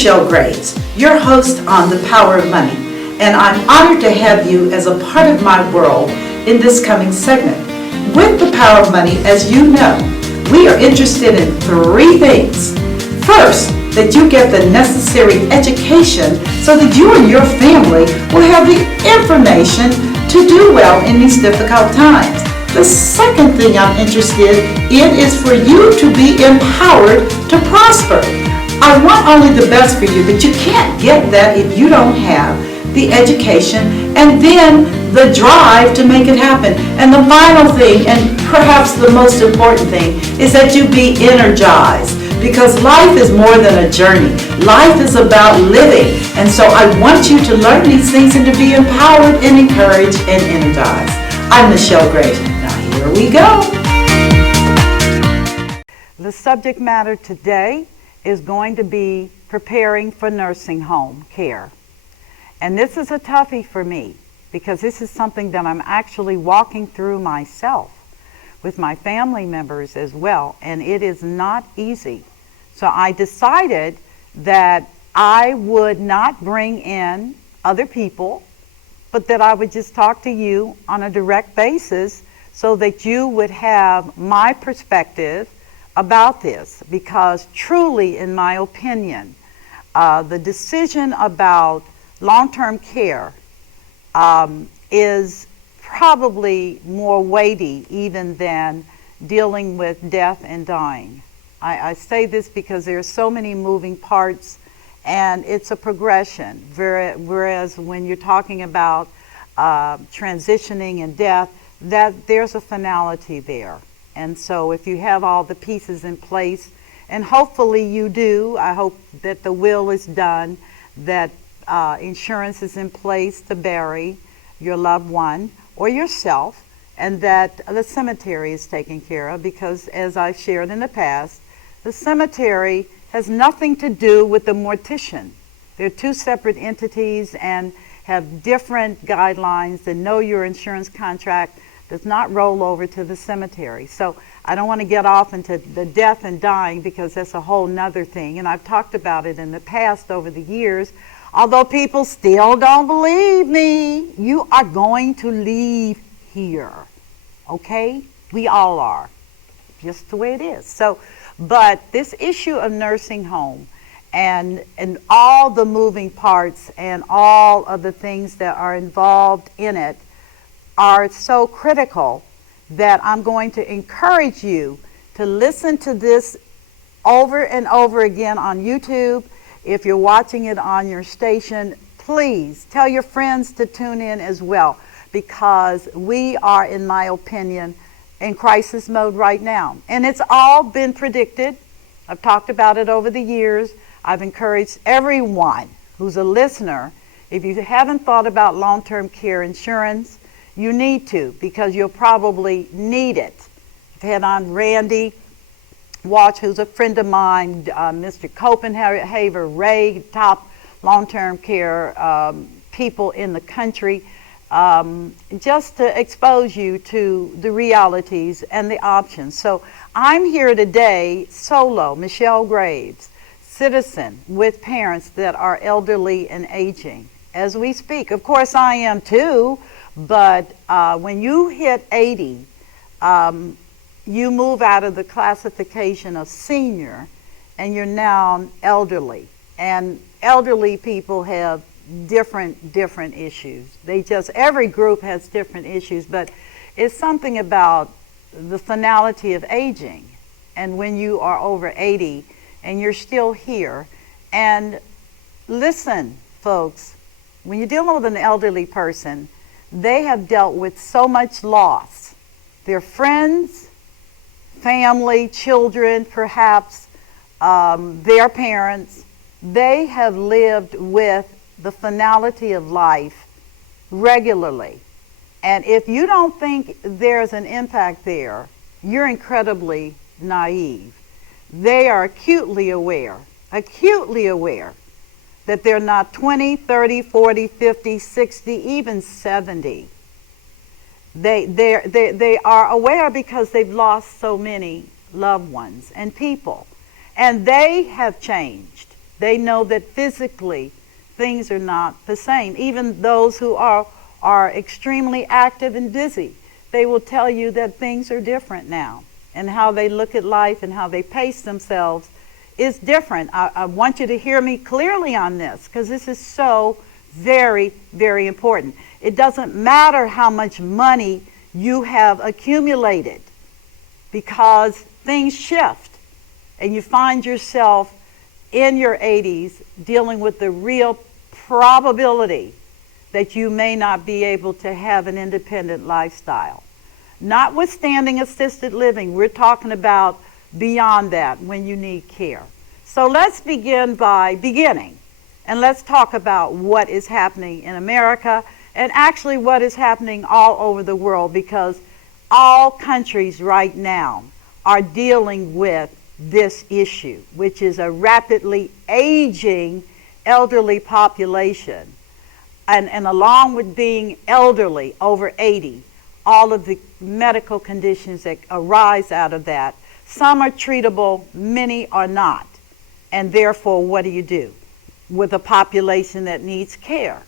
Michelle Graves, your host on The Power of Money, and I'm honored to have you as a part of my world in this coming segment. With The Power of Money, as you know, we are interested in three things. First, that you get the necessary education so that you and your family will have the information to do well in these difficult times. The second thing I'm interested in is for you to be empowered to prosper. I want only the best for you, but you can't get that if you don't have the education and then the drive to make it happen. And the final thing, and perhaps the most important thing, is that you be energized. Because life is more than a journey. Life is about living. And so I want you to learn these things and to be empowered and encouraged and energized. I'm Michelle Graves. Now here we go. The subject matter today is going to be preparing for nursing home care. And this is a toughie for me because this is something that I'm actually walking through myself with my family members as well, and it is not easy. So I decided that I would not bring in other people, but that I would just talk to you on a direct basis so that you would have my perspective about this. Because truly, in my opinion, the decision about long-term care is probably more weighty even than dealing with death and dying. I say this because there are so many moving parts and it's a progression, whereas when you're talking about transitioning and death, that there's a finality there. And so if you have all the pieces in place, and hopefully you do, I hope that the will is done, that insurance is in place to bury your loved one or yourself, and that the cemetery is taken care of, because as I've shared in the past, the cemetery has nothing to do with the mortician. They're two separate entities and have different guidelines. The Know Your Insurance contract does not roll over to the cemetery. So I don't want to get off into the death and dying because that's a whole nother thing. And I've talked about it in the past over the years. Although people still don't believe me, you are going to leave here. Okay? We all are. Just the way it is. So, but this issue of nursing home and all the moving parts and all of the things that are involved in it are so critical that I'm going to encourage you to listen to this over and over again on YouTube. If you're watching it on your station, please tell your friends to tune in as well, because we are, in my opinion, in crisis mode right now. And it's all been predicted. I've talked about it over the years. I've encouraged everyone who's a listener, if you haven't thought about long-term care insurance, you need to, because you'll probably need it. I've had on Randy Walsh, who's a friend of mine, Mr. Copenhaver, Ray, top long-term care people in the country, just to expose you to the realities and the options. So I'm here today solo, Michelle Graves, citizen with parents that are elderly and aging as we speak. Of course I am too, but when you hit 80, you move out of the classification of senior and you're now elderly. And elderly people have different issues. Every group has different issues, but it's something about the finality of aging. And when you are over 80 and you're still here, and listen, folks, when you're dealing with an elderly person, they have dealt with so much loss. Their friends, family, children, perhaps their parents, they have lived with the finality of life regularly. And if you don't think there's an impact there, you're incredibly naive. They are acutely aware that they're not 20, 30, 40, 50, 60, even 70. They are aware because they've lost so many loved ones and people. And they have changed. They know that physically things are not the same. Even those who are extremely active and busy, they will tell you that things are different now, and how they look at life and how they pace themselves is different. I want you to hear me clearly on this, because this is so very, very important. It doesn't matter how much money you have accumulated, because things shift and you find yourself in your 80s dealing with the real probability that you may not be able to have an independent lifestyle. Notwithstanding assisted living, we're talking about beyond that when you need care. So let's begin by beginning, and let's talk about what is happening in America and actually what is happening all over the world, because all countries right now are dealing with this issue, which is a rapidly aging elderly population. And along with being elderly, over 80, all of the medical conditions that arise out of that, some are treatable, many are not. And therefore, what do with a population that needs care?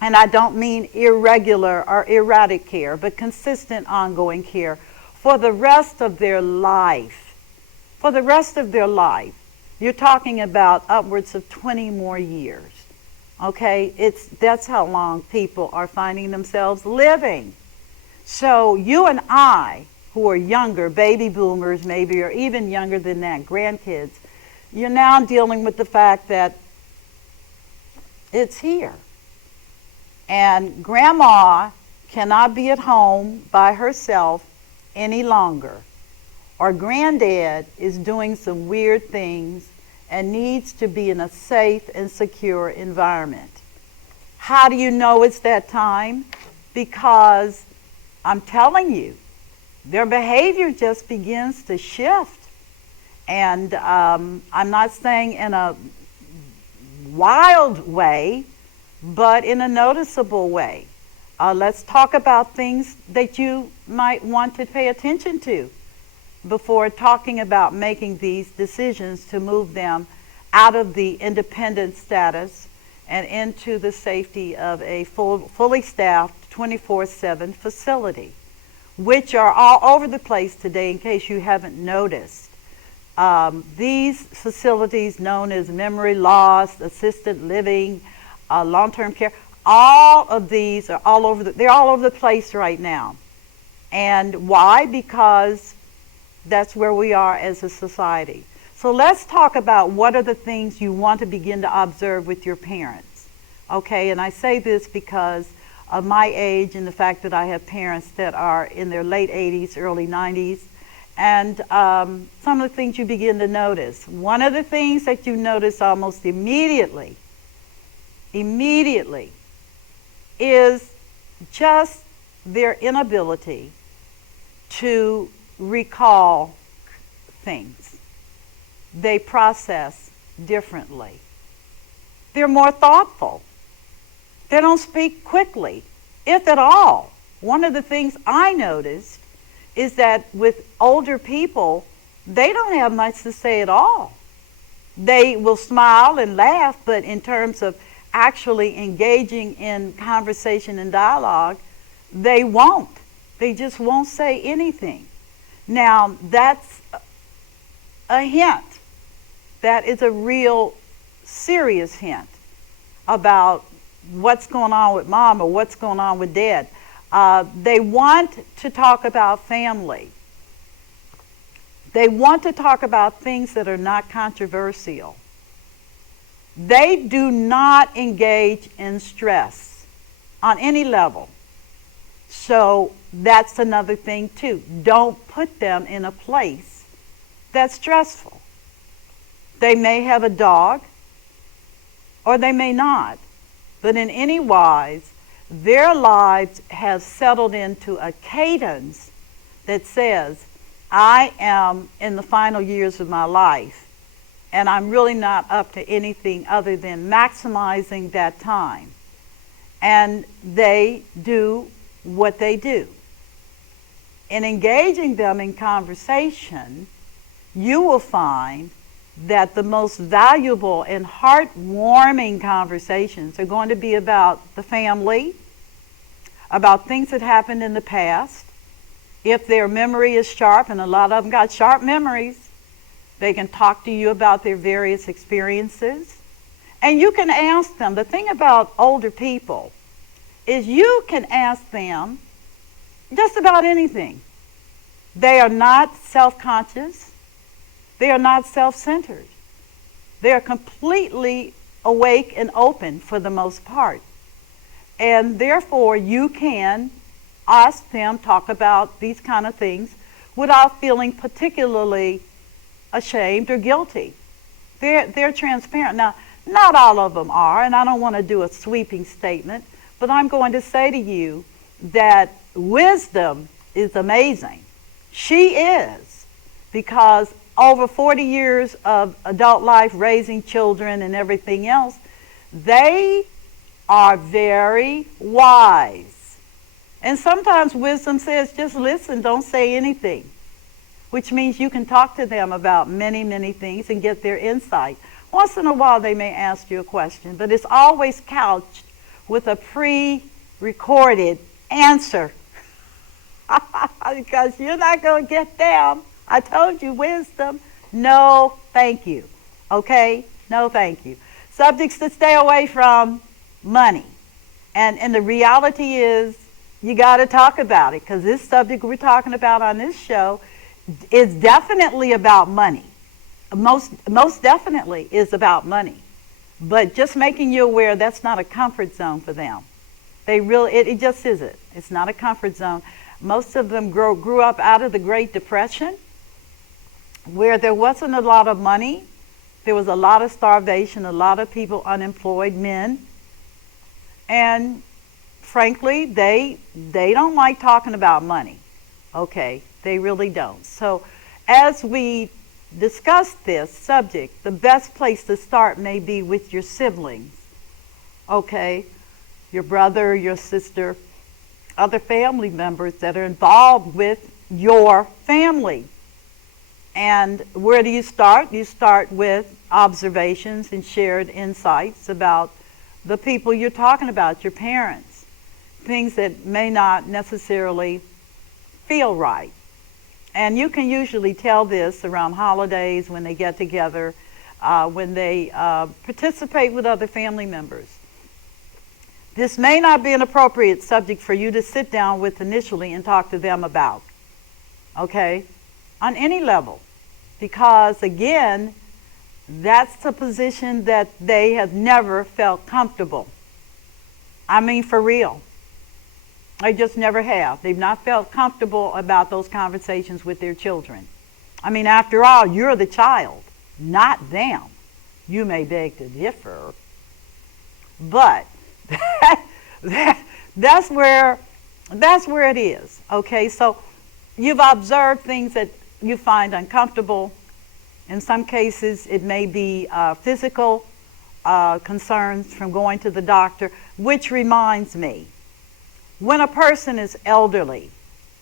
And I don't mean irregular or erratic care, but consistent ongoing care for the rest of their life. For the rest of their life. You're talking about upwards of 20 more years. Okay? That's how long people are finding themselves living. So you and I, who are younger, baby boomers maybe, or even younger than that, grandkids, you're now dealing with the fact that it's here. And grandma cannot be at home by herself any longer. Or granddad is doing some weird things and needs to be in a safe and secure environment. How do you know it's that time? Because I'm telling you, their behavior just begins to shift. And I'm not saying in a wild way, but in a noticeable way. Let's talk about things that you might want to pay attention to before talking about making these decisions to move them out of the independent status and into the safety of a fully staffed 24/7 facility, which are all over the place today in case you haven't noticed. These facilities known as memory loss, assisted living, long-term care, all of these are they're all over the place right now. And why? Because that's where we are as a society. So let's talk about what are the things you want to begin to observe with your parents. Okay, and I say this because of my age and the fact that I have parents that are in their late 80s, early 90s, and some of the things you begin to notice. One of the things that you notice almost immediately is just their inability to recall things. They process differently. They're more thoughtful. They don't speak quickly, if at all. One of the things I noticed is that with older people, they don't have much to say at all. They will smile and laugh, but in terms of actually engaging in conversation and dialogue, they won't. They just won't say anything. Now, that's a hint. That is a real serious hint about what's going on with mom or what's going on with dad. They want to talk about family. They want to talk about things that are not controversial. They do not engage in stress on any level. So that's another thing too. Don't put them in a place that's stressful. They may have a dog or they may not, but in any wise, their lives have settled into a cadence that says, I am in the final years of my life, and I'm really not up to anything other than maximizing that time. And they do what they do. In engaging them in conversation, you will find that the most valuable and heartwarming conversations are going to be about the family, about things that happened in the past. If their memory is sharp, and a lot of them got sharp memories, they can talk to you about their various experiences. And you can ask them. The thing about older people is you can ask them just about anything. They are not self-conscious. They are not self-centered. They are completely awake and open for the most part. And therefore, you can ask them, talk about these kind of things without feeling particularly ashamed or guilty. They're transparent. Now, not all of them are, and I don't want to do a sweeping statement, but I'm going to say to you that wisdom is amazing. She is, because over 40 years of adult life, raising children and everything else, they are very wise. And sometimes wisdom says, just listen, don't say anything, which means you can talk to them about many, many things and get their insight. Once in a while, they may ask you a question, but it's always couched with a pre-recorded answer. Because you're not going to get them. I told you wisdom. No, thank you. Okay? No, thank you. Subjects to stay away from: money. And the reality is, you got to talk about it, because this subject we're talking about on this show is definitely about money. Most definitely is about money. But just making you aware, that's not a comfort zone for them. It just isn't. It's not a comfort zone. Most of them grew up out of the Great Depression, where there wasn't a lot of money. There was a lot of starvation, a lot of people unemployed, men. And frankly, they don't like talking about money. Okay, they really don't. So as we discuss this subject, the best place to start may be with your siblings. Okay, your brother, your sister, other family members that are involved with your family. And where do you start? You start with observations and shared insights about the people you're talking about, your parents, things that may not necessarily feel right. And you can usually tell this around holidays, when they get together, when they participate with other family members. This may not be an appropriate subject for you to sit down with initially and talk to them about, okay, on any level. Because again, that's the position that they have never felt comfortable. I mean, for real. They just never have. They've not felt comfortable about those conversations with their children. I mean, after all, you're the child, not them. You may beg to differ, but that's where it is. Okay, so you've observed things that you find uncomfortable. In some cases, it may be physical concerns from going to the doctor, which reminds me, when a person is elderly,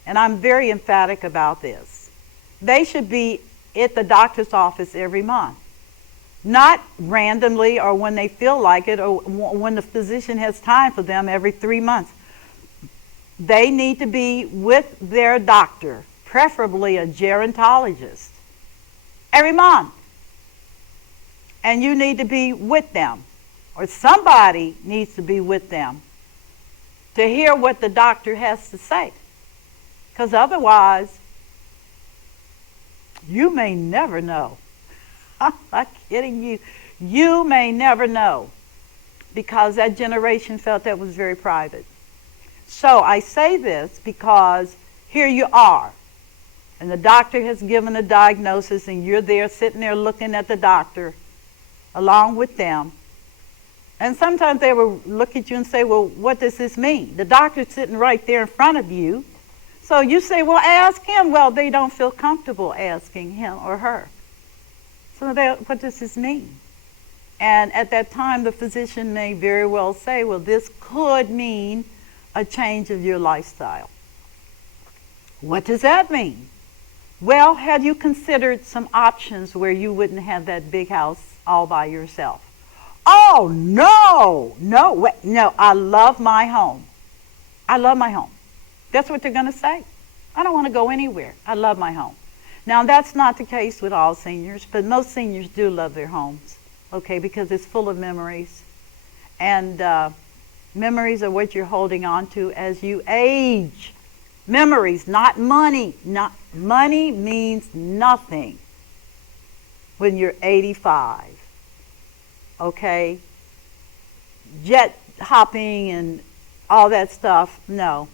and I'm very emphatic about this, they should be at the doctor's office every month. Not randomly or when they feel like it or when the physician has time for them every 3 months. They need to be with their doctor, preferably a gerontologist, every month. And you need to be with them, or somebody needs to be with them to hear what the doctor has to say. Because otherwise, you may never know. I'm not kidding you. You may never know, because that generation felt that was very private. So I say this because here you are, and the doctor has given a diagnosis, and you're there sitting there looking at the doctor along with them. And sometimes they will look at you and say, well, what does this mean? The doctor's sitting right there in front of you. So you say, well, ask him. Well, they don't feel comfortable asking him or her. So what does this mean? And at that time, the physician may very well say, well, this could mean a change of your lifestyle. What does that mean? Well, have you considered some options where you wouldn't have that big house all by yourself? Oh, no, no, no, I love my home. I love my home. That's what they're going to say. I don't want to go anywhere. I love my home. Now, that's not the case with all seniors, but most seniors do love their homes, okay, because it's full of memories. And memories are what you're holding on to as you age. Memories, not money. Not money means nothing when you're 85. Okay? Jet hopping and all that stuff, no.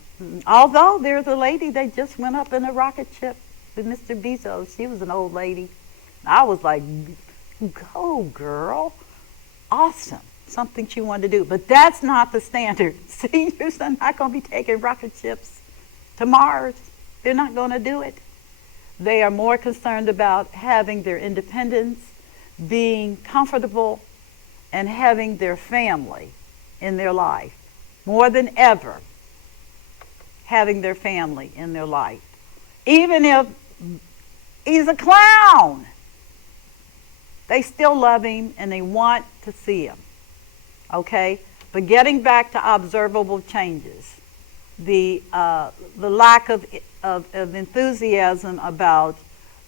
Although there's a lady that just went up in a rocket ship with Mr. Bezos. She was an old lady. I was like, go girl. Awesome. Something she wanted to do. But that's not the standard. Seniors are not going to be taking rocket ships to Mars. They're not going to do it. They are more concerned about having their independence, being comfortable, and having their family in their life. More than ever, having their family in their life. Even if he's a clown, they still love him and they want to see him. Okay? But getting back to observable changes, the lack of enthusiasm about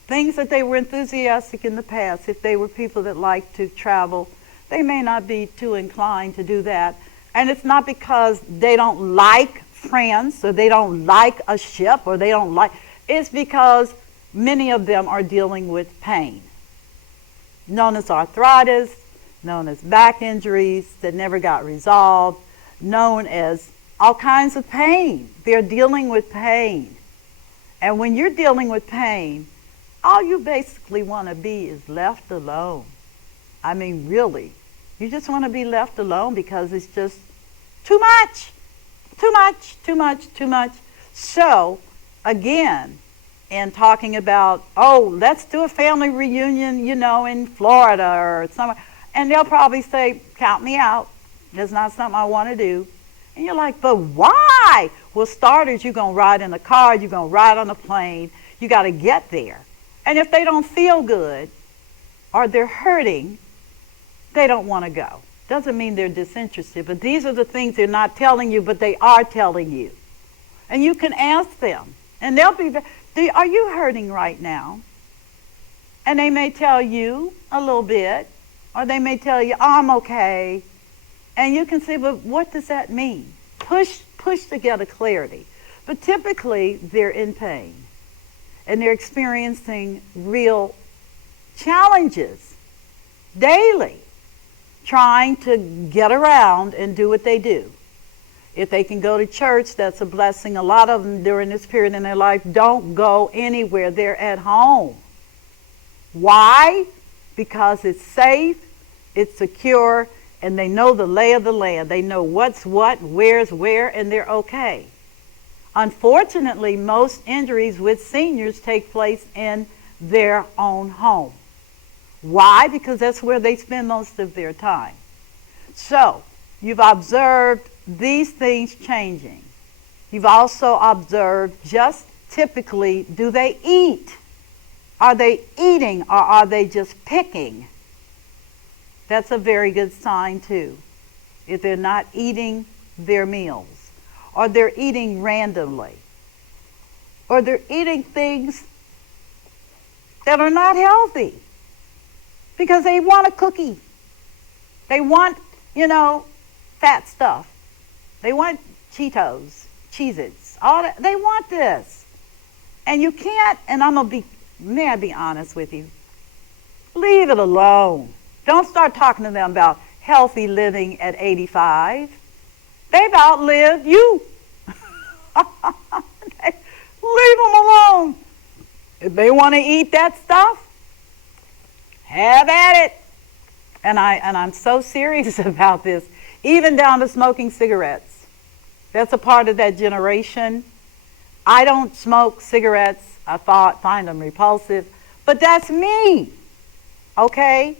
things that they were enthusiastic in the past. If they were people that liked to travel, they may not be too inclined to do that. And it's not because they don't like friends or they don't like a ship or they don't like, it's because many of them are dealing with pain, known as arthritis, known as back injuries that never got resolved, known as all kinds of pain. They're dealing with pain. And when you're dealing with pain, all you basically want to be is left alone. I mean, really. You just want to be left alone because it's just too much, too much, too much, too much. So, again, in talking about, oh, let's do a family reunion, in Florida or somewhere. And they'll probably say, count me out. That's not something I want to do. And you're like, but why? Well, starters, you're going to ride in a car, you're going to ride on a plane. You got to get there. And if they don't feel good or they're hurting, they don't want to go. Doesn't mean they're disinterested, but these are the things they're not telling you, but they are telling you. And you can ask them, and they'll be, are you hurting right now? And they may tell you a little bit, or they may tell you, oh, I'm okay. And you can say, but what does that mean? Push to get a clarity. But typically, they're in pain, and they're experiencing real challenges daily, trying to get around and do what they do. If they can go to church, that's a blessing. A lot of them during this period in their life don't go anywhere. They're at home. Why? Because it's safe, it's secure, and they know the lay of the land. They know what's what, where's where, and they're okay. Unfortunately, most injuries with seniors take place in their own home. Why? Because that's where they spend most of their time. So, you've observed these things changing. You've also observed just typically, do they eat? Are they eating or are they just picking? That's a very good sign too. If they're not eating their meals, or they're eating randomly, or they're eating things that are not healthy because they want a cookie. They want, fat stuff. They want Cheetos, Cheez-Its, all that. They want this. And you can't, and may I be honest with you? Leave it alone. Don't start talking to them about healthy living at 85. They've outlived you. Leave them alone. If they want to eat that stuff, have at it. And I'm so serious about this, even down to smoking cigarettes. That's a part of that generation. I don't smoke cigarettes. I find them repulsive. But that's me. Okay?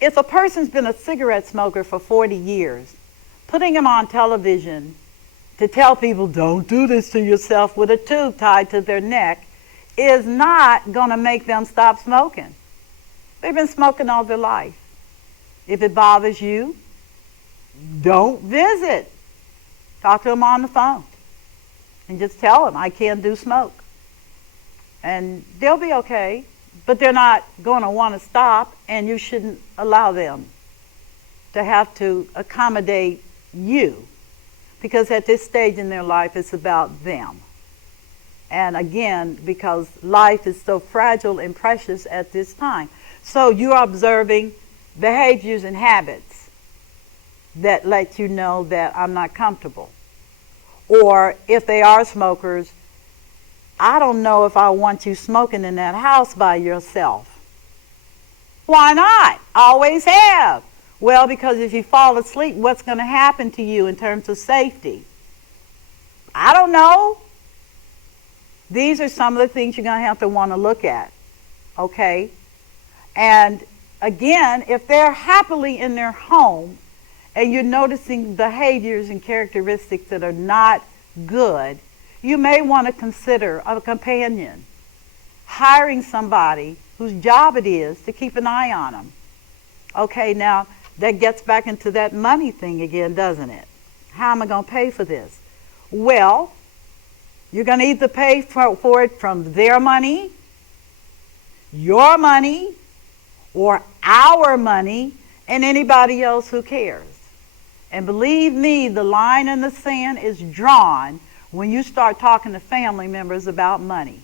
If a person's been a cigarette smoker for 40 years, putting them on television to tell people, don't do this to yourself with a tube tied to their neck, is not going to make them stop smoking. They've been smoking all their life. If it bothers you, don't visit. Talk to them on the phone and just tell them, I can't do smoke. And they'll be okay, but they're not going to want to stop, and you shouldn't allow them to have to accommodate you, because at this stage in their life, it's about them. And again, because life is so fragile and precious at this time. So you're observing behaviors and habits that let you know that I'm not comfortable. Or if they are smokers, I don't know if I want you smoking in that house by yourself. Why not? Always have. Well, because if you fall asleep, what's going to happen to you in terms of safety? I don't know. These are some of the things you're going to have to want to look at, okay? And again, if they're happily in their home and you're noticing behaviors and characteristics that are not good, you may want to consider a companion, hiring somebody whose job it is to keep an eye on them. Okay, now that gets back into that money thing again, doesn't it? How am I going to pay for this? Well, you're going to either pay for it from their money, your money, or our money, and anybody else who cares. And believe me, the line in the sand is drawn when you start talking to family members about money.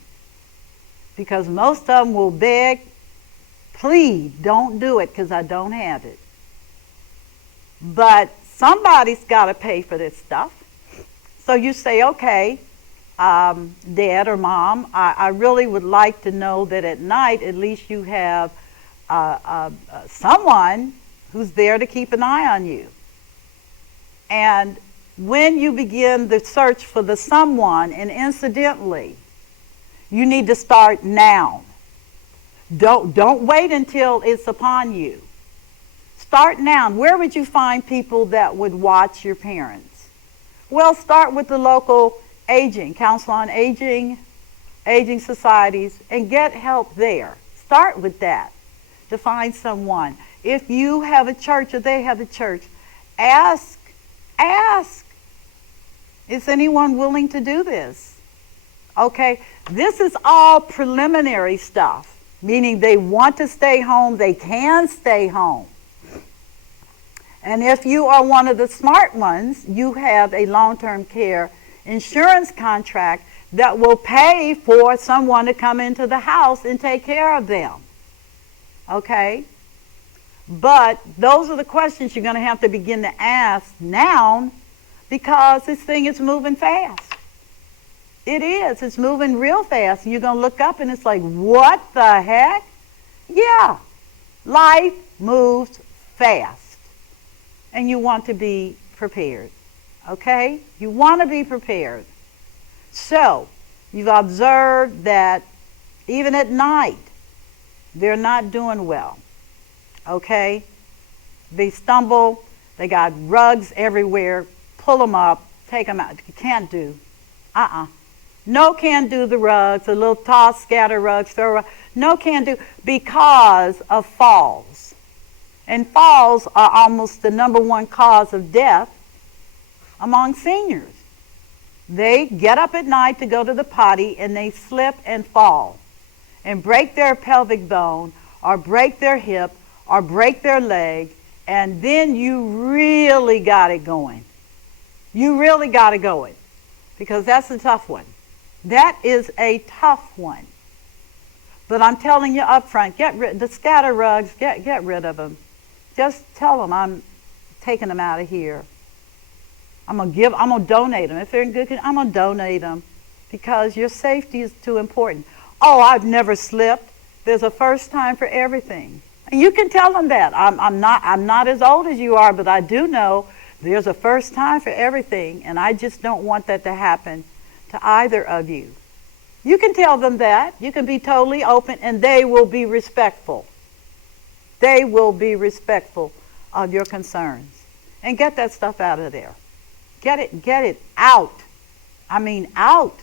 Because most of them will beg, please don't do it because I don't have it. But somebody's got to pay for this stuff. So you say, okay, Dad or Mom, I really would like to know that at night at least you have someone who's there to keep an eye on you. And when you begin the search for the someone, and incidentally, you need to start now. Don't wait until it's upon you. Start now. Where would you find people that would watch your parents? Well, start with the local aging, council on aging societies, and get help there. Start with that to find someone. If you have a church or they have a church, ask, is anyone willing to do this? Okay, this is all preliminary stuff, meaning they want to stay home, they can stay home. And if you are one of the smart ones, you have a long-term care insurance contract that will pay for someone to come into the house and take care of them. Okay? But those are the questions you're going to have to begin to ask now, because this thing is moving fast. It is. It's moving real fast. And you're going to look up and it's like, what the heck? Yeah. Life moves fast. And you want to be prepared. Okay? You want to be prepared. So, you've observed that even at night, they're not doing well. Okay? They stumble. They got rugs everywhere. Pull them up. Take them out. You can't do. No can do the rugs, the little toss, scatter rugs, throw rugs. No can do because of falls. And falls are almost the number one cause of death among seniors. They get up at night to go to the potty and they slip and fall and break their pelvic bone or break their hip or break their leg, and then you really got it going. You really got it going, because that's a tough one. That is a tough one. But I'm telling you up front, get rid the scatter rugs, get rid of them. Just tell them I'm taking them out of here. I'm gonna donate them. If they're in good condition, I'm gonna donate them, because your safety is too important. Oh, I've never slipped. There's a first time for everything. And you can tell them that. I'm not as old as you are, but I do know there's a first time for everything, and I just don't want that to happen to either of you. You can tell them that. You can be totally open, and they will be respectful. They will be respectful of your concerns. And get that stuff out of there. Get it out. I mean out.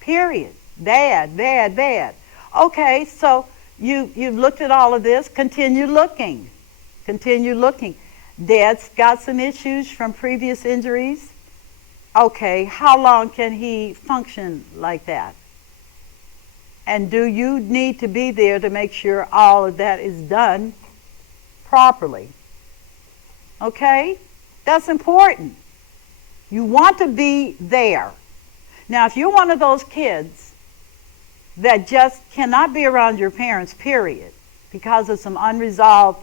Period. Bad, bad, bad. Okay, so you've looked at all of this. Continue looking. Continue looking. Dad's got some issues from previous injuries. Okay, how long can he function like that? And do you need to be there to make sure all of that is done properly? Okay? That's important. You want to be there. Now, if you're one of those kids that just cannot be around your parents, period, because of some unresolved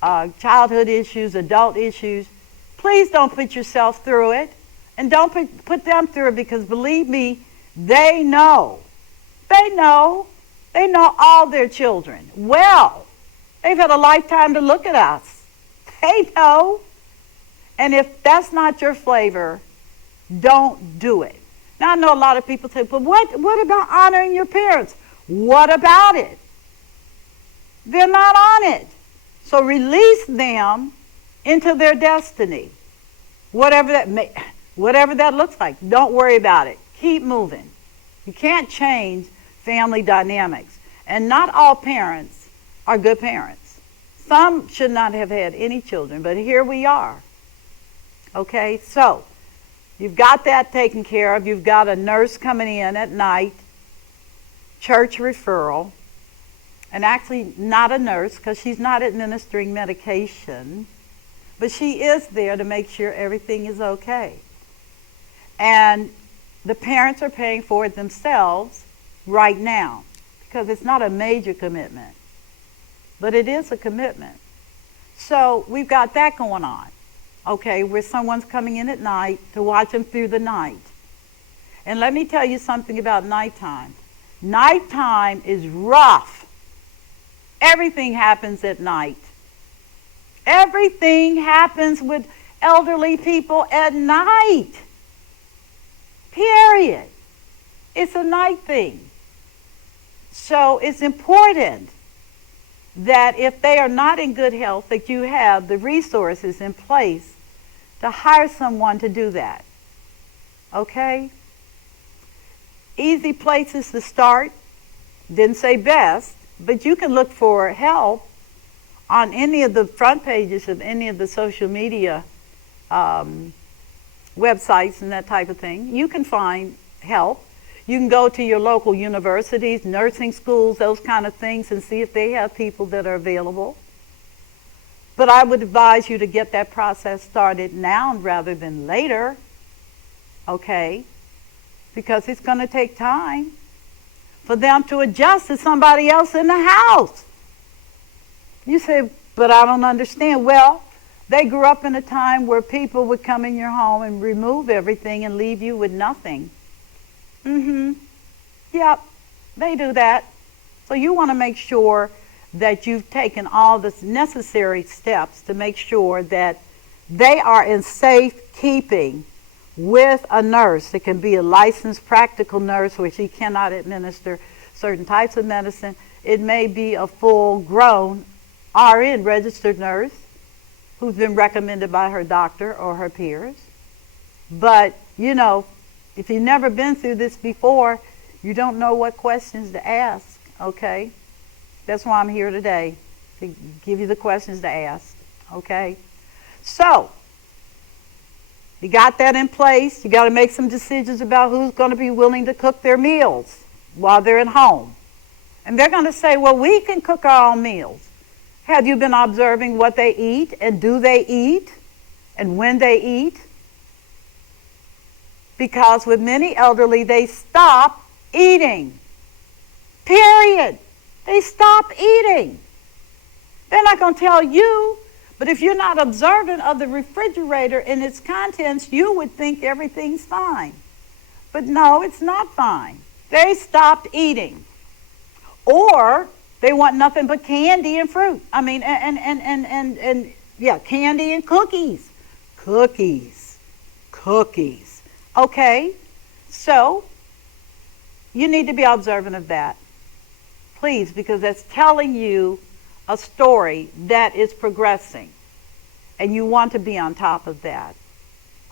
childhood issues, adult issues, please don't put yourself through it. And don't put them through it, because believe me, they know. They know. They know all their children well. They've had a lifetime to look at us. They know. And if that's not your flavor, don't do it. Now, I know a lot of people say, but what about honoring your parents? What about it? They're not on it. So release them into their destiny. Whatever that looks like. Don't worry about it. Keep moving. You can't change family dynamics. And not all parents are good parents. Some should not have had any children, but here we are. Okay, so you've got that taken care of. You've got a nurse coming in at night, church referral, and actually not a nurse because she's not administering medication, but she is there to make sure everything is okay. And the parents are paying for it themselves right now because it's not a major commitment, but it is a commitment. So we've got that going on, okay, where someone's coming in at night to watch them through the night. And let me tell you something about nighttime. Nighttime is rough. Everything happens at night. Everything happens with elderly people at night. Period. It's a night thing. So it's important that if they are not in good health, that you have the resources in place to hire someone to do that. Okay? Easy places to start. Didn't say best, but you can look for help on any of the front pages of any of the social media websites and that type of thing. You can find help. You can go to your local universities, nursing schools, those kind of things, and see if they have people that are available. But I would advise you to get that process started now rather than later, okay? Because it's going to take time for them to adjust to somebody else in the house. You say, but I don't understand. Well, they grew up in a time where people would come in your home and remove everything and leave you with nothing. Yep, they do that. So you want to make sure that you've taken all the necessary steps to make sure that they are in safe keeping with a nurse. It can be a licensed practical nurse where she cannot administer certain types of medicine. It may be a full-grown RN, registered nurse, who's been recommended by her doctor or her peers. But, you know, if you've never been through this before, you don't know what questions to ask, okay? That's why I'm here today, to give you the questions to ask, okay? So, you got that in place. You got to make some decisions about who's going to be willing to cook their meals while they're at home. And they're going to say, well, we can cook our own meals. Have you been observing what they eat, and do they eat, and when they eat? Because with many elderly, they stop eating. Period. They stop eating. They're not going to tell you, but if you're not observant of the refrigerator and its contents, you would think everything's fine. But no, it's not fine. They stopped eating. Or they want nothing but candy and fruit. I mean, and candy and cookies. Cookies. Okay, so you need to be observant of that. Please, because that's telling you a story that is progressing. And you want to be on top of that.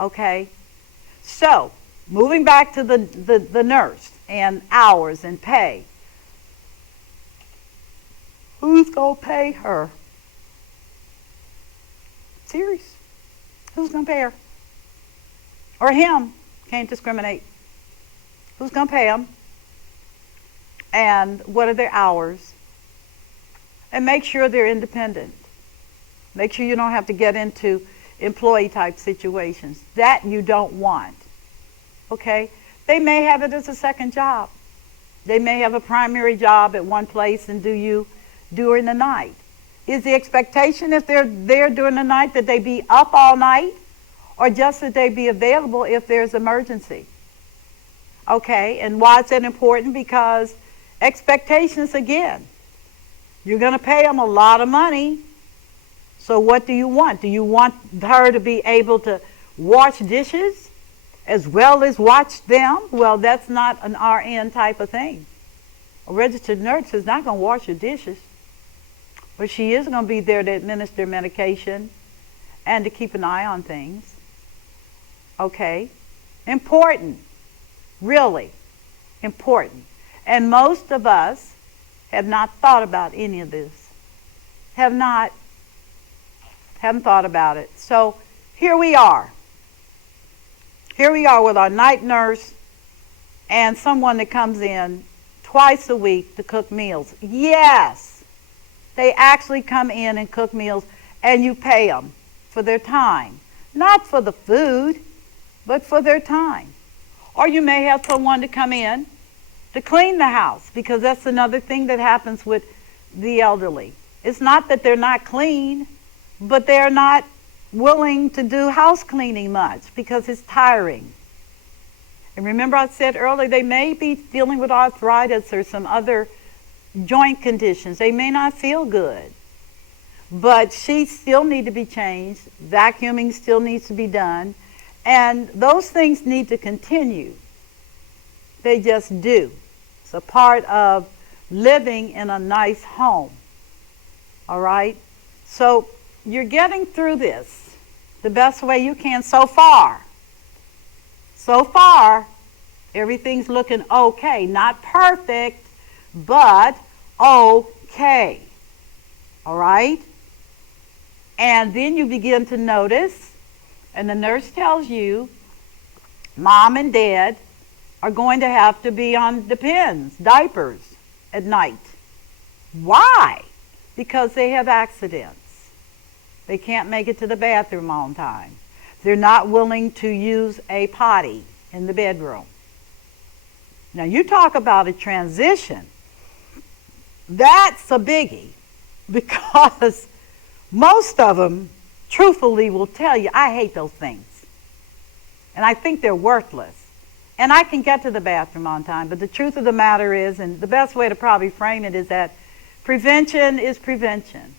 Okay? So, moving back to the nurse and hours and pay. Who's going to pay her? Serious. Who's going to pay her? Or him? Can't discriminate. Who's going to pay them? And what are their hours? And make sure they're independent. Make sure you don't have to get into employee type situations. That you don't want. Okay? They may have it as a second job. They may have a primary job at one place and do you during the night. Is the expectation if they're there during the night that they be up all night, or just that they be available if there's emergency? Okay, and why is that important? Because expectations, again, you're going to pay them a lot of money. So what do you want? Do you want her to be able to wash dishes as well as watch them? Well, that's not an RN type of thing. A registered nurse is not going to wash your dishes. But she is going to be there to administer medication and to keep an eye on things. Okay? Important. Really important. And most of us have not thought about any of this. Haven't thought about it. So here we are. Here we are with our night nurse and someone that comes in twice a week to cook meals. Yes. They actually come in and cook meals, and you pay them for their time. Not for the food, but for their time. Or you may have someone to come in to clean the house, because that's another thing that happens with the elderly. It's not that they're not clean, but they're not willing to do house cleaning much because it's tiring. And remember I said earlier, they may be dealing with arthritis or some other joint conditions. They may not feel good, but sheets still need to be changed. Vacuuming still needs to be done, and those things need to continue. They just do. It's a part of living in a nice home. All right? So you're getting through this the best way you can so far. So far, everything's looking okay. Not perfect, but okay. All right? And then you begin to notice, and the nurse tells you, mom and dad are going to have to be on Depends, diapers at night. Why? Because they have accidents. They can't make it to the bathroom on time. They're not willing to use a potty in the bedroom. Now you talk about a transition. That's a biggie, because most of them truthfully will tell you, I hate those things. And I think they're worthless. And I can get to the bathroom on time, but the truth of the matter is, and the best way to probably frame it is that prevention is prevention.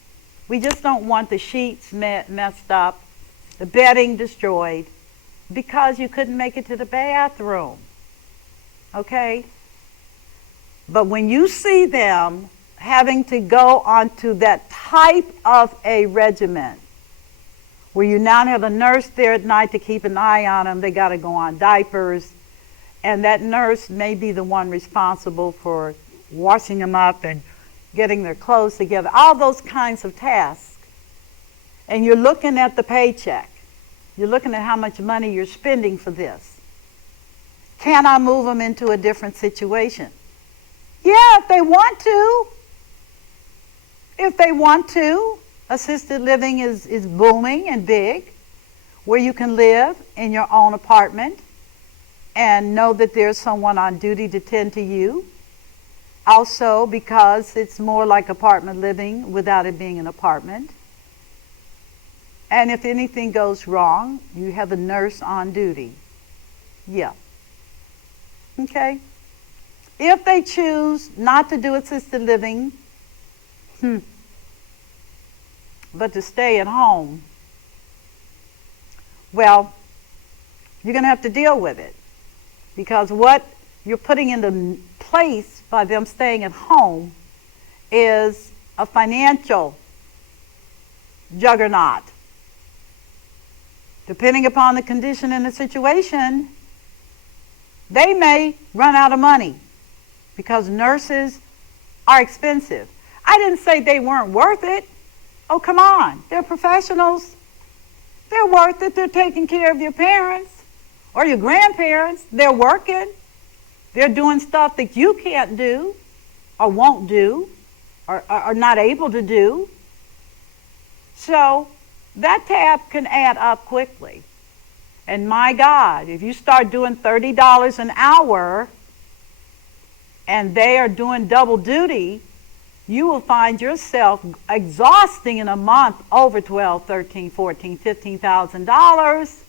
We just don't want the sheets messed up, the bedding destroyed, because you couldn't make it to the bathroom. Okay? But when you see them having to go onto that type of a regimen, where you now have a nurse there at night to keep an eye on them, they got to go on diapers, and that nurse may be the one responsible for washing them up and getting their clothes together, all those kinds of tasks. And you're looking at the paycheck. You're looking at how much money you're spending for this. Can I move them into a different situation? Yeah, if they want to. If they want to. Assisted living is booming and big, where you can live in your own apartment and know that there's someone on duty to tend to you. Also, because it's more like apartment living without it being an apartment. And if anything goes wrong, you have a nurse on duty. Yeah. Okay? If they choose not to do assisted living, but to stay at home, well, you're going to have to deal with it. Because what you're putting into place by them staying at home is a financial juggernaut. Depending upon the condition and the situation, They may run out of money because nurses are expensive. I didn't say they weren't worth it. Oh, come on. They're professionals. They're worth it. They're taking care of your parents or your grandparents. They're working. They're doing stuff that you can't do or won't do or are not able to do. So that tab can add up quickly. And my God, if you start doing $30 an hour and they are doing double duty, you will find yourself exhausting in a month over $12,000, $13,000, $14,000, $15,000.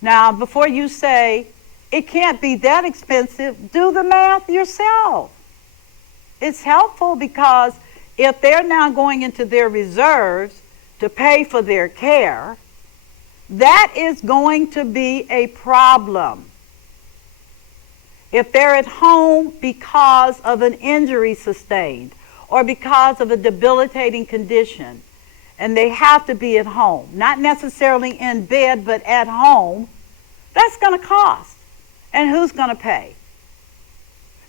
Now, before you say, it can't be that expensive, do the math yourself. It's helpful because if they're now going into their reserves to pay for their care, that is going to be a problem. If they're at home because of an injury sustained or because of a debilitating condition, and they have to be at home, not necessarily in bed, but at home, that's going to cost. And who's going to pay?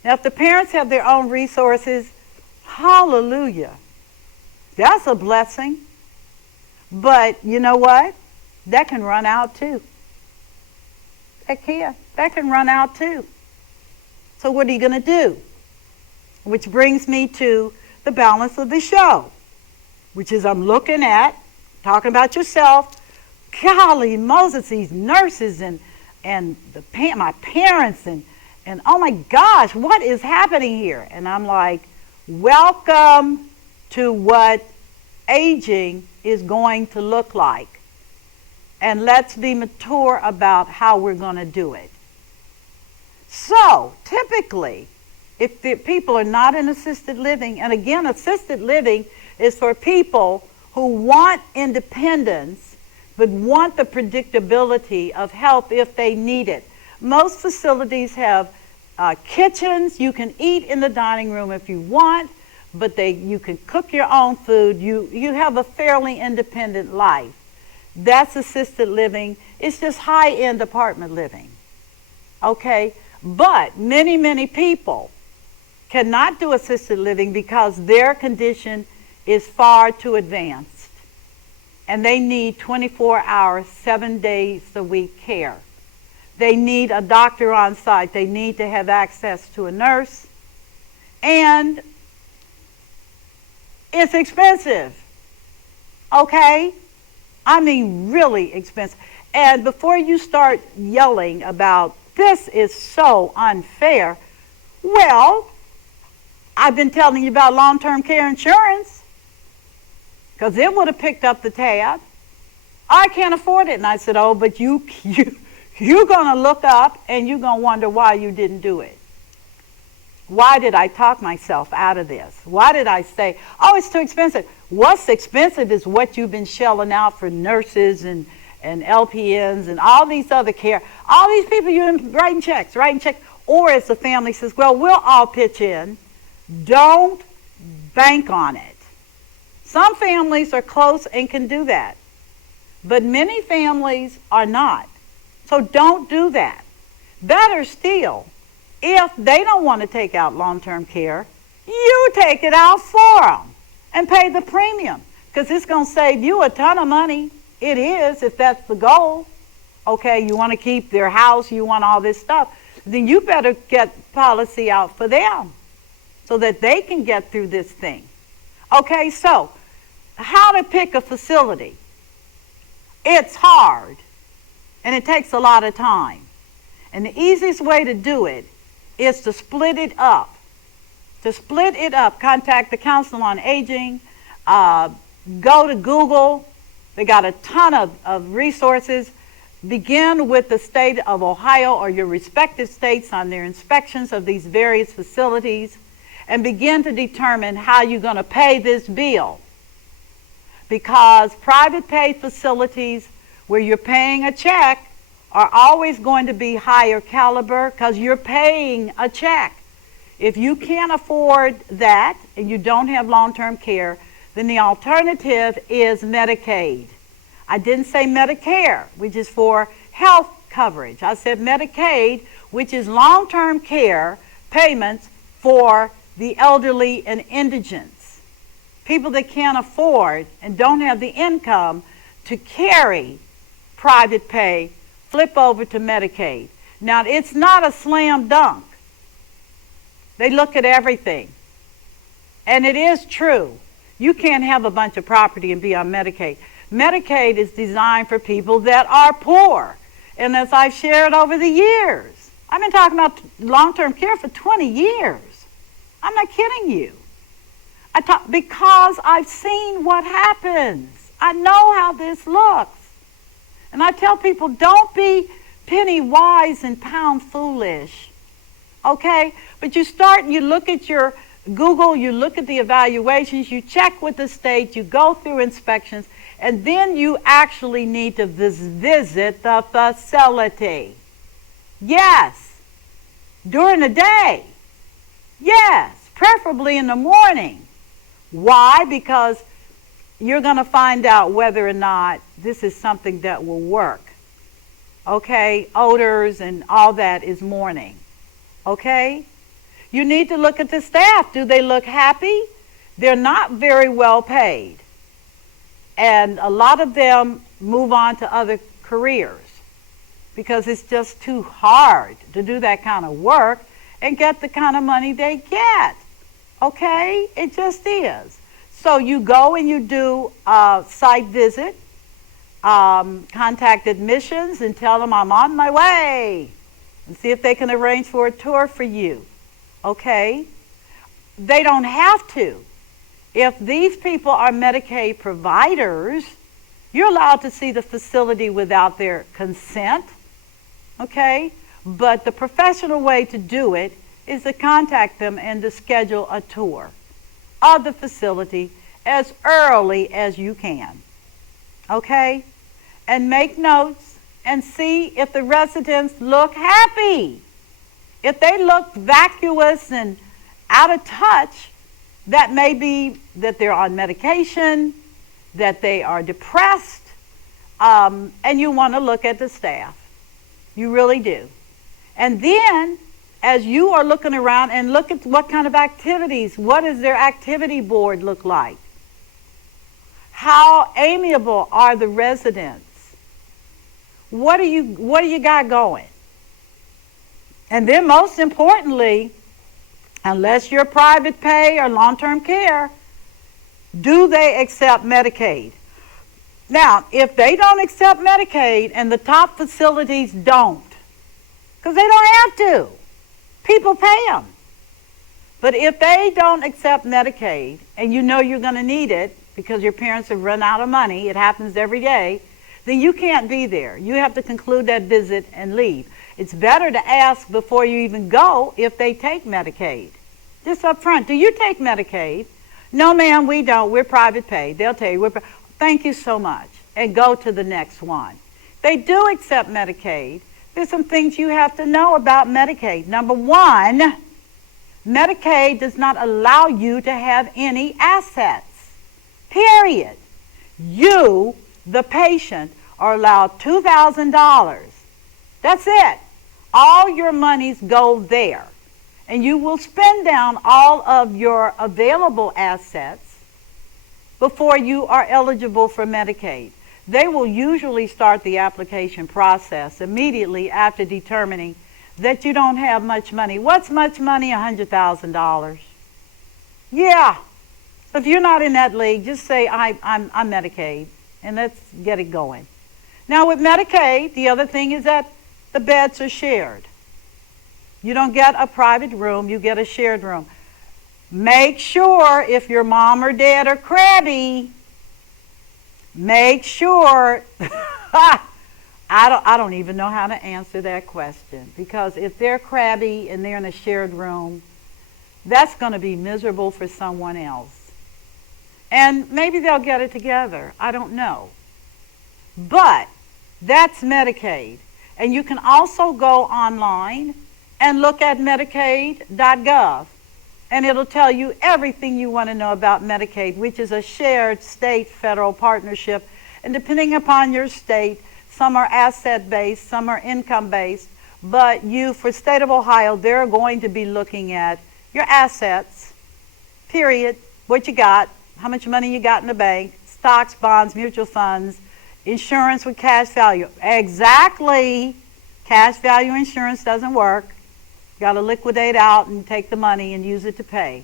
Now, if the parents have their own resources, hallelujah, that's a blessing. But you know what? That can run out too. That can run out too. So what are you going to do? Which brings me to the balance of the show, which is I'm looking at, talking about yourself. Golly Moses, these nurses and my parents and oh my gosh, what is happening here? And I'm like, welcome to what aging is going to look like. And let's be mature about how we're going to do it. So, typically, if the people are not in assisted living, and again, assisted living is for people who want independence, but want the predictability of help if they need it. Most facilities have kitchens. You can eat in the dining room if you want, but you can cook your own food. You have a fairly independent life. That's assisted living. It's just high-end apartment living. Okay? But many, many people cannot do assisted living because their condition is far too advanced. And they need 24-hour, 7 days a week care. They need a doctor on site. They need to have access to a nurse. And it's expensive. Okay? I mean, really expensive. And before you start yelling about this is so unfair, well, I've been telling you about long-term care insurance because it would have picked up the tab. I can't afford it. And I said, oh, but you're going to look up and you're going to wonder why you didn't do it. Why did I talk myself out of this? Why did I say, oh, it's too expensive? What's expensive is what you've been shelling out for nurses and LPNs and all these other care. All these people you're writing checks. Or as the family says, well, we'll all pitch in. Don't bank on it. Some families are close and can do that. But many families are not. So don't do that. Better still, if they don't want to take out long-term care, you take it out for them and pay the premium because it's going to save you a ton of money. It is, if that's the goal. Okay, you want to keep their house, you want all this stuff, then you better get policy out for them so that they can get through this thing. Okay, so how to pick a facility. It's hard and it takes a lot of time. And the easiest way to do it is to split it up. Contact the Council on Aging. Go to Google. They got a ton of resources. Begin with the state of Ohio or your respective states on their inspections of these various facilities and begin to determine how you're going to pay this bill. Because private pay facilities where you're paying a check are always going to be higher caliber because you're paying a check. If you can't afford that and you don't have long-term care, then the alternative is Medicaid. I didn't say Medicare, which is for health coverage. I said Medicaid, which is long-term care payments for the elderly and indigents, people that can't afford and don't have the income to carry private pay, flip over to Medicaid. Now, it's not a slam dunk. They look at everything. And it is true. You can't have a bunch of property and be on Medicaid. Medicaid is designed for people that are poor. And as I've shared over the years, I've been talking about long-term care for 20 years. I'm not kidding you. Because I've seen what happens. I know how this looks. And I tell people, don't be penny wise and pound foolish. Okay? But you start and you look at your Google, you look at the evaluations, you check with the state, you go through inspections, and then you actually need to visit the facility. Yes. During the day. Yes. Preferably in the morning. Why? Because you're going to find out whether or not this is something that will work. Okay? Odors and all that is morning. Okay? You need to look at the staff. Do they look happy? They're not very well paid. And a lot of them move on to other careers because it's just too hard to do that kind of work and get the kind of money they get. Okay? It just is. So you go and you do a site visit, contact admissions and tell them I'm on my way and see if they can arrange for a tour for you. Okay? They don't have to. If these people are Medicaid providers, you're allowed to see the facility without their consent. Okay? But the professional way to do it is to contact them and to schedule a tour of the facility as early as you can. Okay? And make notes and see if the residents look happy. If they look vacuous and out of touch, that may be that they're on medication, that they are depressed, and you want to look at the staff. You really do. And then, as you are looking around and look at what kind of activities, what does their activity board look like? How amiable are the residents? What do you got going? And then most importantly, unless you're private pay or long-term care, do they accept Medicaid? Now, if they don't accept Medicaid and the top facilities don't, because they don't have to, people pay them. But if they don't accept Medicaid and you know you're going to need it because your parents have run out of money, it happens every day, then you can't be there. You have to conclude that visit and leave. It's better to ask before you even go if they take Medicaid. Just up front, do you take Medicaid? No, ma'am, we don't. We're private pay. They'll tell you, thank you so much, and go to the next one. They do accept Medicaid. There's some things you have to know about Medicaid. Number one, Medicaid does not allow you to have any assets, period. You, the patient, are allowed $2,000. That's it. All your monies go there. And you will spend down all of your available assets before you are eligible for Medicaid. They will usually start the application process immediately after determining that you don't have much money. What's much money? $100,000. Yeah. If you're not in that league, just say, I'm Medicaid, and let's get it going. Now with Medicaid, the other thing is that the beds are shared. You don't get a private room, you get a shared room. Make sure if your mom or dad are crabby, make sure, I don't even know how to answer that question, because if they're crabby and they're in a shared room, that's going to be miserable for someone else. And maybe they'll get it together, I don't know. But that's Medicaid. And you can also go online and look at Medicaid.gov, and it'll tell you everything you want to know about Medicaid, which is a shared state-federal partnership. And depending upon your state, some are asset-based, some are income-based, but for state of Ohio, they're going to be looking at your assets, period, what you got, how much money you got in the bank, stocks, bonds, mutual funds, insurance with cash value. Exactly. Cash value insurance doesn't work. You got to liquidate out and take the money and use it to pay.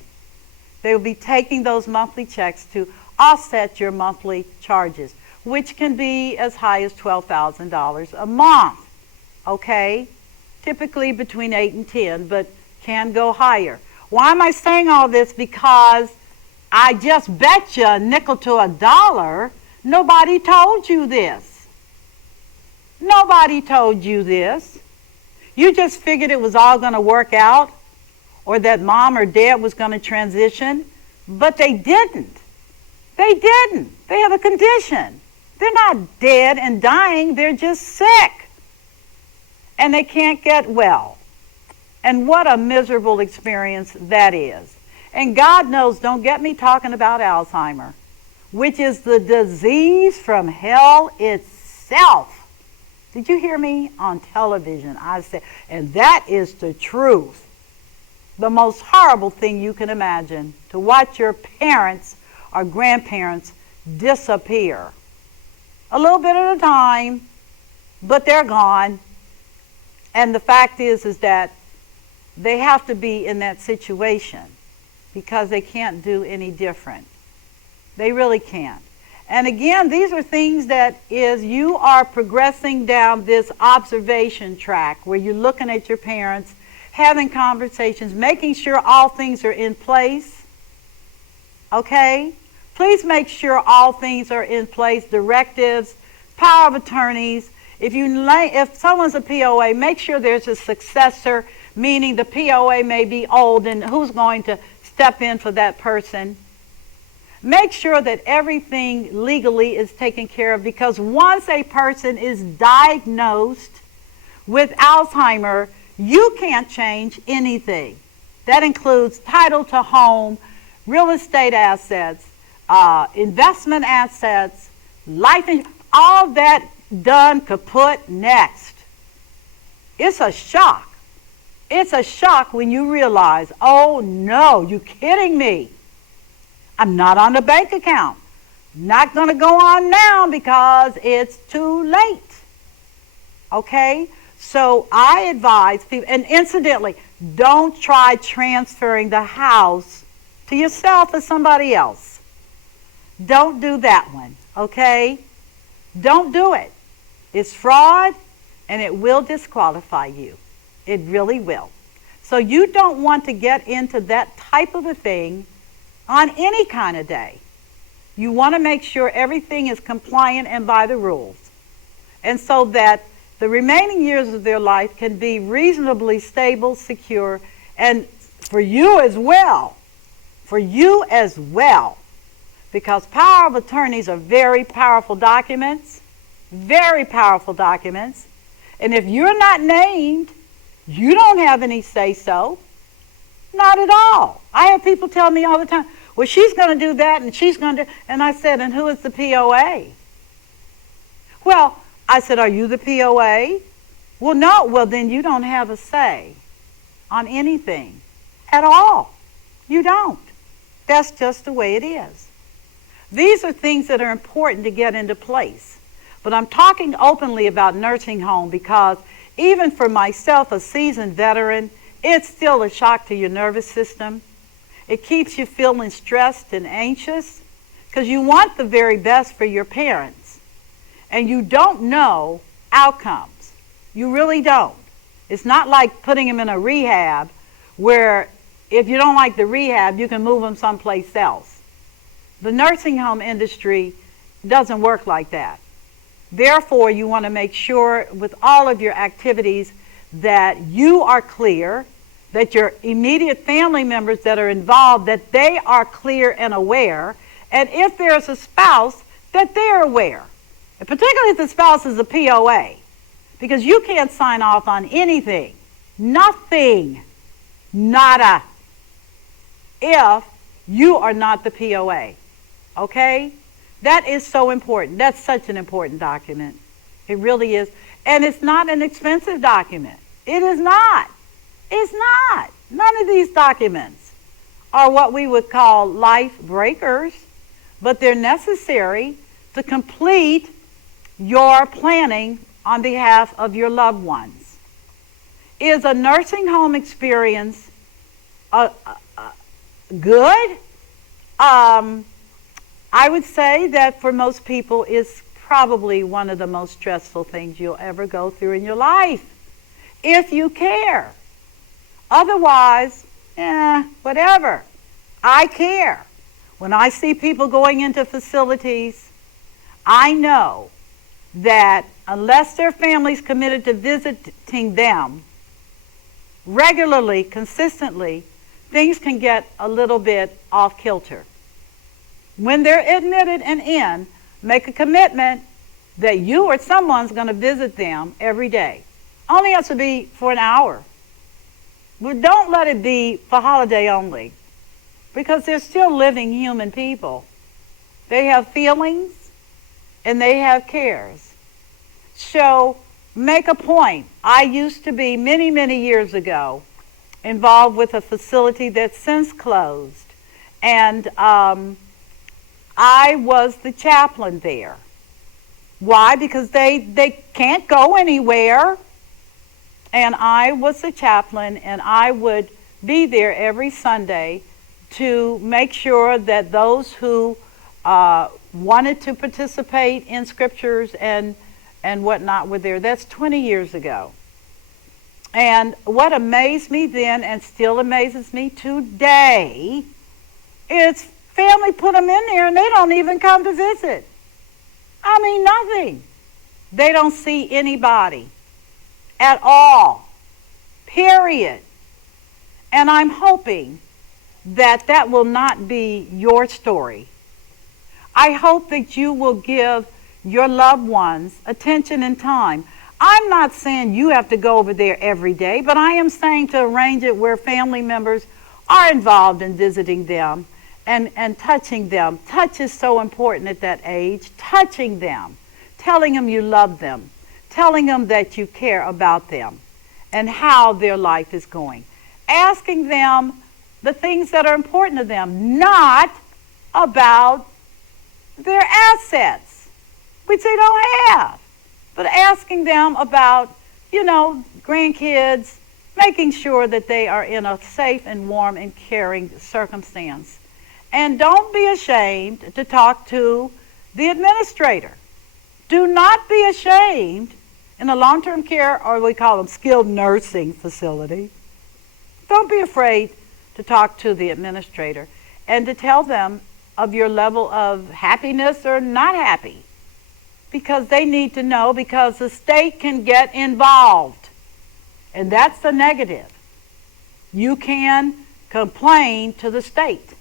They will be taking those monthly checks to offset your monthly charges, which can be as high as $12,000 a month. Okay? Typically between 8 and 10, but can go higher. Why am I saying all this? Because I just bet you a nickel to a dollar nobody told you this. Nobody told you this. You just figured it was all going to work out, or that mom or dad was going to transition, but they didn't. They didn't. They have a condition. They're not dead and dying, they're just sick. And they can't get well. And what a miserable experience that is. And God knows, don't get me talking about Alzheimer, which is the disease from hell itself. Did you hear me? On television, I said, and that is the truth. The most horrible thing you can imagine, to watch your parents or grandparents disappear. A little bit at a time, but they're gone. And the fact is that they have to be in that situation because they can't do any different. They really can't. And again, these are things that you are progressing down this observation track where you're looking at your parents, having conversations, making sure all things are in place. Okay? Please make sure all things are in place, directives, power of attorneys. If someone's a POA, make sure there's a successor, meaning the POA may be old and who's going to step in for that person. Make sure that everything legally is taken care of, because once a person is diagnosed with Alzheimer, you can't change anything. That includes title to home, real estate assets, investment assets, life insurance, all that done kaput next. It's a shock. It's a shock when you realize, oh no, you kidding me. I'm not on the bank account. Not going to go on now because it's too late. Okay? So I advise people, and incidentally, don't try transferring the house to yourself or somebody else. Don't do that one, okay? Don't do it. It's fraud, and it will disqualify you. It really will. So you don't want to get into that type of a thing on any kind of day. You want to make sure everything is compliant and by the rules. And so that the remaining years of their life can be reasonably stable, secure, and for you as well. For you as well. Because power of attorneys are very powerful documents. Very powerful documents. And if you're not named, you don't have any say-so. Not at all. I have people tell me all the time, well, she's going to do that and she's going to do, and I said, and who is the POA? Well, I said, are you the POA? Well, no. Well, then you don't have a say on anything at all. You don't. That's just the way it is. These are things that are important to get into place. But I'm talking openly about nursing home because even for myself, a seasoned veteran, it's still a shock to your nervous system. It keeps you feeling stressed and anxious because you want the very best for your parents. And you don't know outcomes. You really don't. It's not like putting them in a rehab where if you don't like the rehab, you can move them someplace else. The nursing home industry doesn't work like that. Therefore, you want to make sure with all of your activities that you are clear, that your immediate family members that are involved, that they are clear and aware, and if there's a spouse, that they're aware. And particularly if the spouse is a POA, because you can't sign off on anything, nothing, nada, if you are not the POA. Okay? That is so important. That's such an important document. It really is. And it's not an expensive document. It is not. It's not. None of these documents are what we would call life breakers, but they're necessary to complete your planning on behalf of your loved ones. Is a nursing home experience good? I would say that for most people it's probably one of the most stressful things you'll ever go through in your life, if you care. Otherwise, whatever. I care. When I see people going into facilities, I know that unless their family's committed to visiting them regularly, consistently, things can get a little bit off kilter. When they're admitted and in, make a commitment that you or someone's going to visit them every day. Only has to be for an hour. But don't let it be for holiday only, because they're still living human people. They have feelings and they have cares. So make a point. I used to be many, many years ago involved with a facility that's since closed. And I was the chaplain there. Why? Because they can't go anywhere. And I was the chaplain, and I would be there every Sunday to make sure that those who wanted to participate in scriptures and whatnot were there. That's 20 years ago. And what amazed me then and still amazes me today is family put them in there and they don't even come to visit. I mean, nothing. They don't see anybody at all, period. And I'm hoping that that will not be your story. I hope that you will give your loved ones attention and time. I'm not saying you have to go over there every day, but I am saying to arrange it where family members are involved in visiting them and touching them. Touch is so important at that age. Touching them, telling them you love them, telling them that you care about them and how their life is going. Asking them the things that are important to them, not about their assets, which they don't have, but asking them about, grandkids, making sure that they are in a safe and warm and caring circumstance. And don't be ashamed to talk to the administrator. Do not be ashamed in a long-term care, or we call them skilled nursing facility. Don't be afraid to talk to the administrator and to tell them of your level of happiness or not happy, because they need to know, because the state can get involved. And that's the negative. You can complain to the state.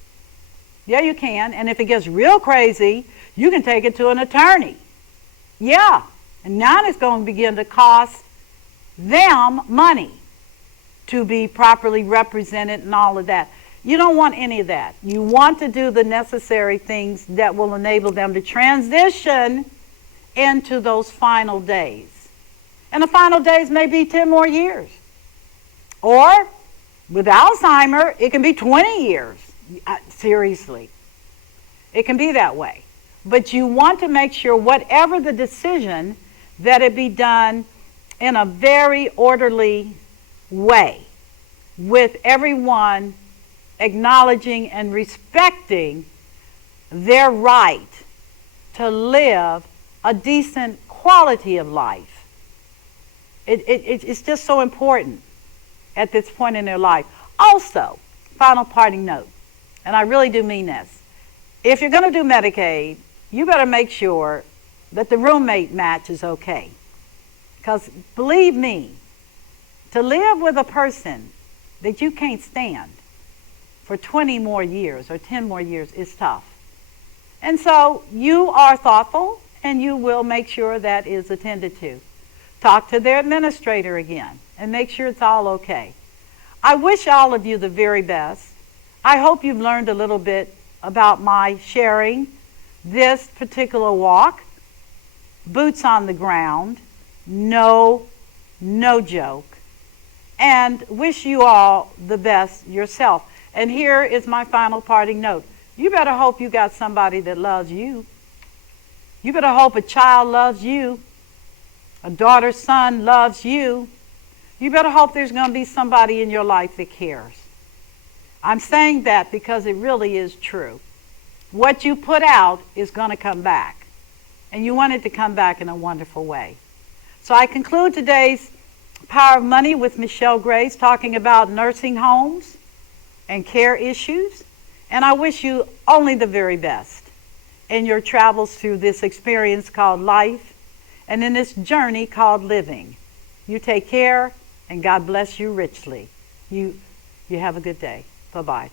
Yeah, you can. And if it gets real crazy, you can take it to an attorney. Yeah. And now it's going to begin to cost them money to be properly represented and all of that. You don't want any of that. You want to do the necessary things that will enable them to transition into those final days. And the final days may be 10 more years. Or, with Alzheimer, it can be 20 years. Seriously. It can be that way. But you want to make sure, whatever the decision, that it be done in a very orderly way, with everyone acknowledging and respecting their right to live a decent quality of life. It's just so important at this point in their life. Also, final parting note, and I really do mean this. If you're going to do Medicaid, you better make sure that the roommate match is okay. Because believe me, to live with a person that you can't stand for 20 more years or 10 more years is tough. And so you are thoughtful, and you will make sure that is attended to. Talk to their administrator again and make sure it's all okay. I wish all of you the very best. I hope you've learned a little bit about my sharing this particular walk. boots on the ground, no joke, and wish you all the best yourself. And here is my final parting note. You better hope you got somebody that loves you. You better hope a child loves you, a daughter, son loves you. You better hope there's going to be somebody in your life that cares. I'm saying that because it really is true. What you put out is going to come back, and you want it to come back in a wonderful way. So I conclude today's Power of Money with Michelle Grace, talking about nursing homes and care issues, and I wish you only the very best in your travels through this experience called life and in this journey called living. You take care, and God bless you richly. You have a good day. Bye-bye.